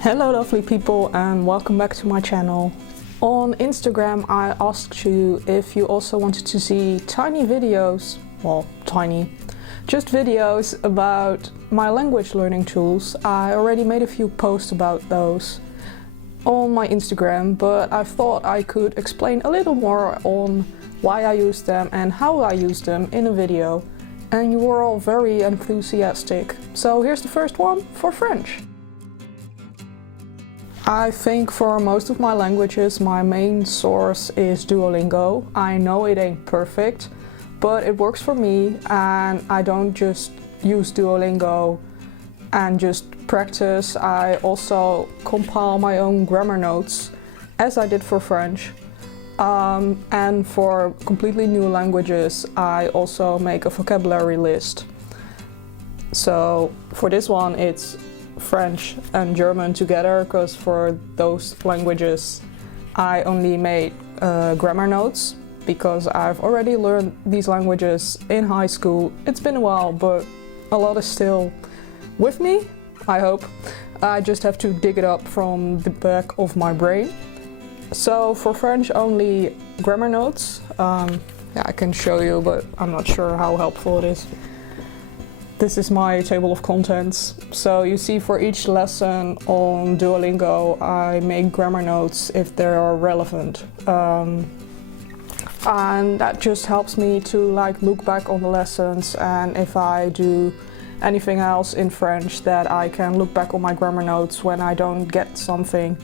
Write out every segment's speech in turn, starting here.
Hello lovely people and welcome back to my channel. On Instagram I asked you if you also wanted to see tiny videos, well tiny, just videos about my language learning tools. I already made a few posts about those on my Instagram, but I thought I could explain a little more on why I use them and how I use them in a video. And you were all very enthusiastic. So here's the first one for French. I think for most of my languages my main source is Duolingo. I know it ain't perfect, but it works for me, and I don't just use Duolingo and just practice. I also compile my own grammar notes, as I did for French. And for completely new languages I also make a vocabulary list. So for this one it's French and German together, because for those languages I only made grammar notes, because I've already learned these languages in high school. It's been a while, but a lot is still with me, I hope. I just have to dig it up from the back of my brain. So for French only grammar notes. Yeah, I can show you, but I'm not sure how helpful it is. This is my table of contents. So you see, for each lesson on Duolingo I make grammar notes if they are relevant. And that just helps me to look back on the lessons, and if I do anything else in French that I can look back on my grammar notes when I don't get something.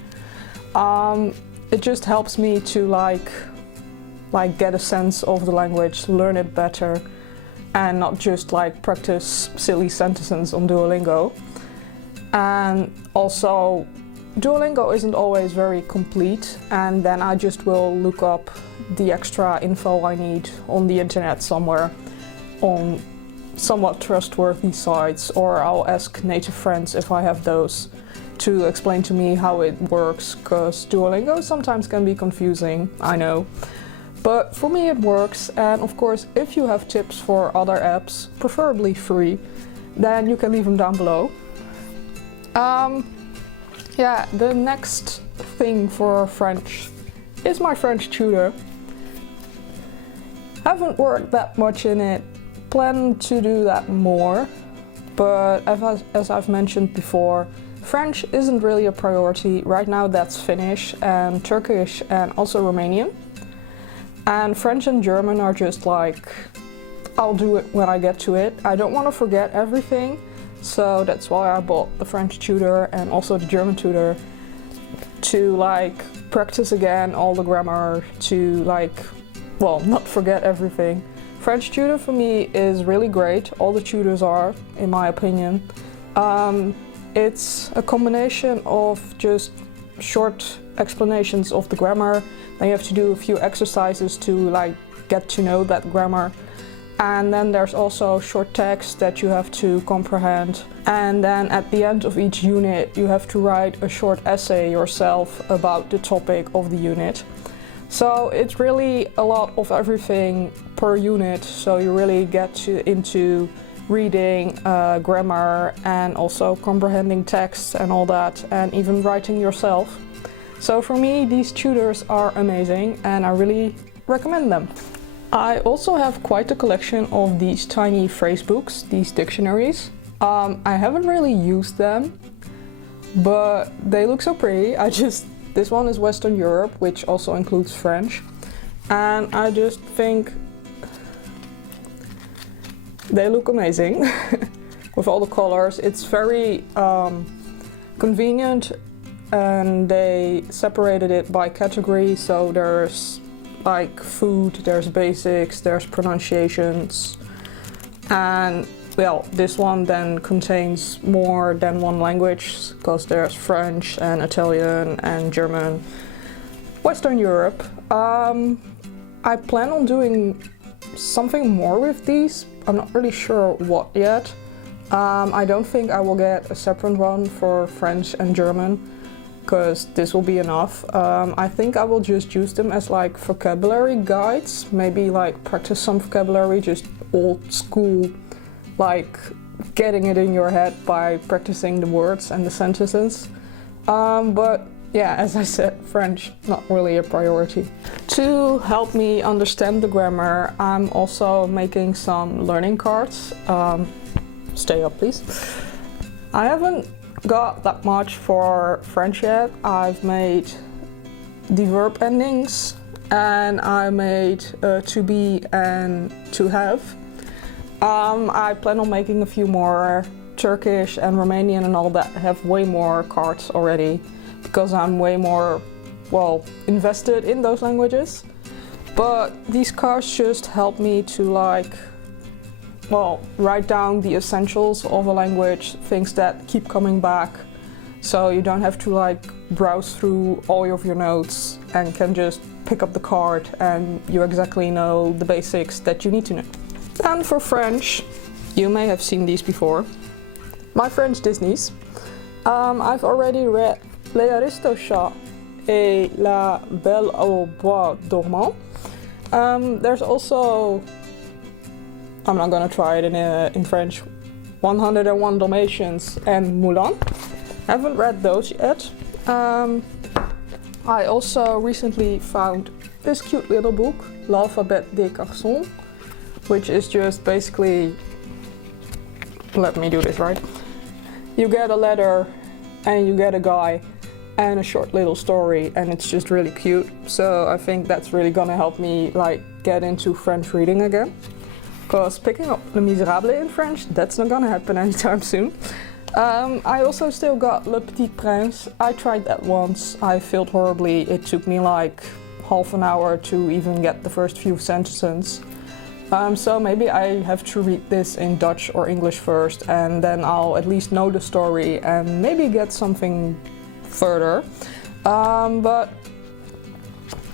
It just helps me to get a sense of the language, learn it better, and not just practice silly sentences on Duolingo. And also Duolingo isn't always very complete, and then I just will look up the extra info I need on the internet somewhere on somewhat trustworthy sites, or I'll ask native friends if I have those to explain to me how it works, because Duolingo sometimes can be confusing, I know. But for me it works, and of course if you have tips for other apps, preferably free, then you can leave them down below. Yeah, the next thing for French is my French tutor. Haven't worked that much in it, plan to do that more, but as I've mentioned before, French isn't really a priority. Right now that's Finnish and Turkish and also Romanian. And French and German are just I'll do it when I get to it. I don't want to forget everything, so that's why I bought the French tutor and also the German tutor, to practice again all the grammar, to not forget everything. French tutor for me is really great. All the tutors are, in my opinion. It's a combination of just short explanations of the grammar, then you have to do a few exercises to get to know that grammar, and then there's also short text that you have to comprehend, and then at the end of each unit you have to write a short essay yourself about the topic of the unit. So it's really a lot of everything per unit, so you really get into reading, grammar, and also comprehending text and all that, and even writing yourself. So for me these tutors are amazing and I really recommend them. I also have quite a collection of these tiny phrase books, these dictionaries. I haven't really used them, but they look so pretty. This one is Western Europe, which also includes French, and I just think they look amazing with all the colors. It's very convenient, and they separated it by category, so there's food, there's basics, there's pronunciations, and well, this one then contains more than one language, because there's French and Italian and German. Western Europe. I plan on doing something more with these. I'm not really sure what yet. I don't think I will get a separate one for French and German, because this will be enough. I think I will just use them as vocabulary guides, maybe practice some vocabulary, just old school, getting it in your head by practicing the words and the sentences. But yeah, as I said, French, not really a priority. To help me understand the grammar, I'm also making some learning cards. Stay up, please. I haven't got that much for French yet. I've made the verb endings and I made to be and to have. I plan on making a few more. Turkish and Romanian and all that have way more cards already because I'm way more, well, invested in those languages. But these cards just help me to like, well, write down the essentials of a language, things that keep coming back, so you don't have to like browse through all of your notes and can just pick up the card and you exactly know the basics that you need to know. And for French, you may have seen these before. My French Disneys. I've already read Les Aristochats et La Belle au Bois Dormant. There's also, I'm not gonna try it in French, 101 Dalmatians and Mulan. Haven't read those yet. I also recently found this cute little book, L'Alphabet des Garçons, which is just basically, let me do this right. You get a letter and you get a guy and a short little story, and it's just really cute. So I think that's really gonna help me like get into French reading again. Because picking up Les Miserables in French, that's not gonna happen anytime soon. I also still got Le Petit Prince. I tried that once. I failed horribly. It took me like half an hour to even get the first few sentences. So maybe I have to read this in Dutch or English first, and then I'll at least know the story and maybe get something further. But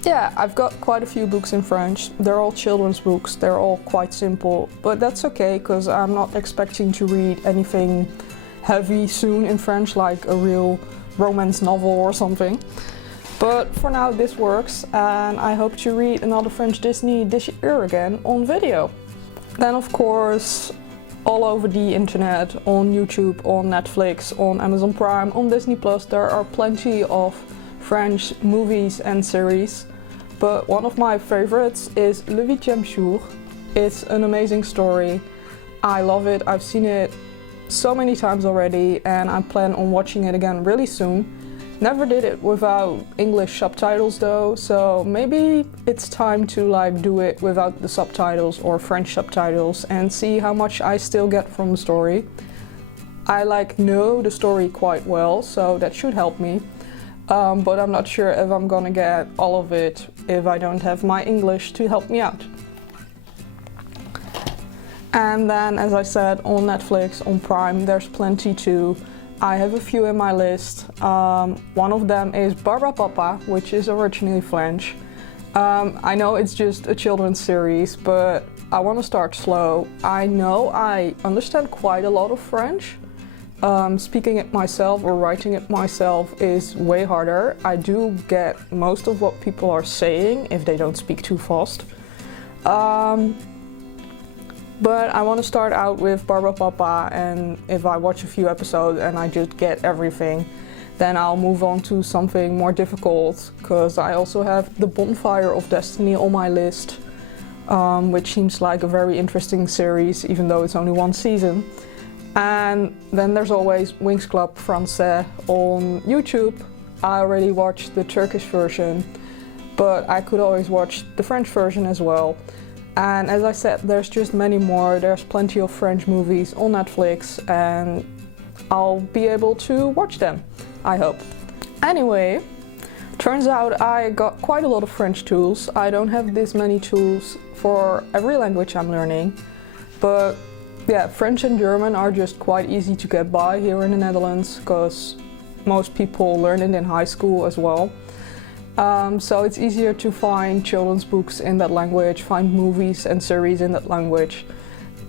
yeah, I've got quite a few books in French. They're all children's books. They're all quite simple, but that's okay because I'm not expecting to read anything heavy soon in French, like a real romance novel or something. But for now this works, and I hope to read another French Disney this year again on video. Then of course, all over the internet, on YouTube, on Netflix, on Amazon Prime, on Disney Plus, there are plenty of French movies and series. But one of my favorites is Le Huitième Jour. It's an amazing story. I love it. I've seen it so many times already and I plan on watching it again really soon. Never did it without English subtitles though, so maybe it's time to like do it without the subtitles or French subtitles and see how much I still get from the story. I like know the story quite well, so that should help me. But I'm not sure if I'm gonna get all of it if I don't have my English to help me out. And then, as I said, on Netflix, on Prime, there's plenty too. I have a few in my list. One of them is Barbara Papa, which is originally French. I know it's just a children's series, but I want to start slow. I know I understand quite a lot of French. Speaking it myself or writing it myself is way harder. I do get most of what people are saying if they don't speak too fast. But I want to start out with Barbara Papa, and if I watch a few episodes and I just get everything, then I'll move on to something more difficult, because I also have The Bonfire of Destiny on my list, which seems like a very interesting series, even though it's only one season. And then there's always Winx Club Français on YouTube. I already watched the Turkish version, but I could always watch the French version as well. And as I said, there's just many more. There's plenty of French movies on Netflix and I'll be able to watch them, I hope. Anyway, turns out I got quite a lot of French tools. I don't have this many tools for every language I'm learning, but yeah, French and German are just quite easy to get by here in the Netherlands because most people learn it in high school as well. So it's easier to find children's books in that language, find movies and series in that language.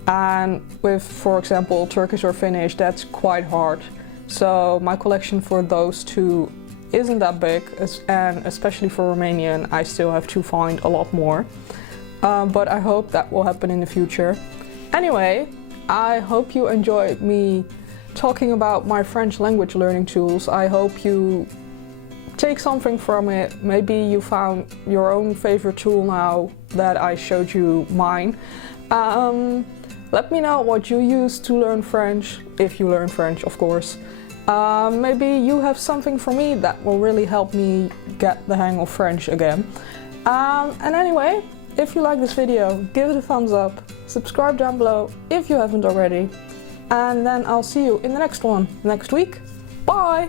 And with, for example, Turkish or Finnish, that's quite hard. So my collection for those two isn't that big, and especially for Romanian, I still have to find a lot more. But I hope that will happen in the future. Anyway, I hope you enjoyed me talking about my French language learning tools. I hope you take something from it. Maybe you found your own favorite tool now that I showed you mine. Let me know what you use to learn French, if you learn French, of course. Maybe you have something for me that will really help me get the hang of French again. And anyway, if you like this video, give it a thumbs up, subscribe down below if you haven't already, and then I'll see you in the next one next week. Bye!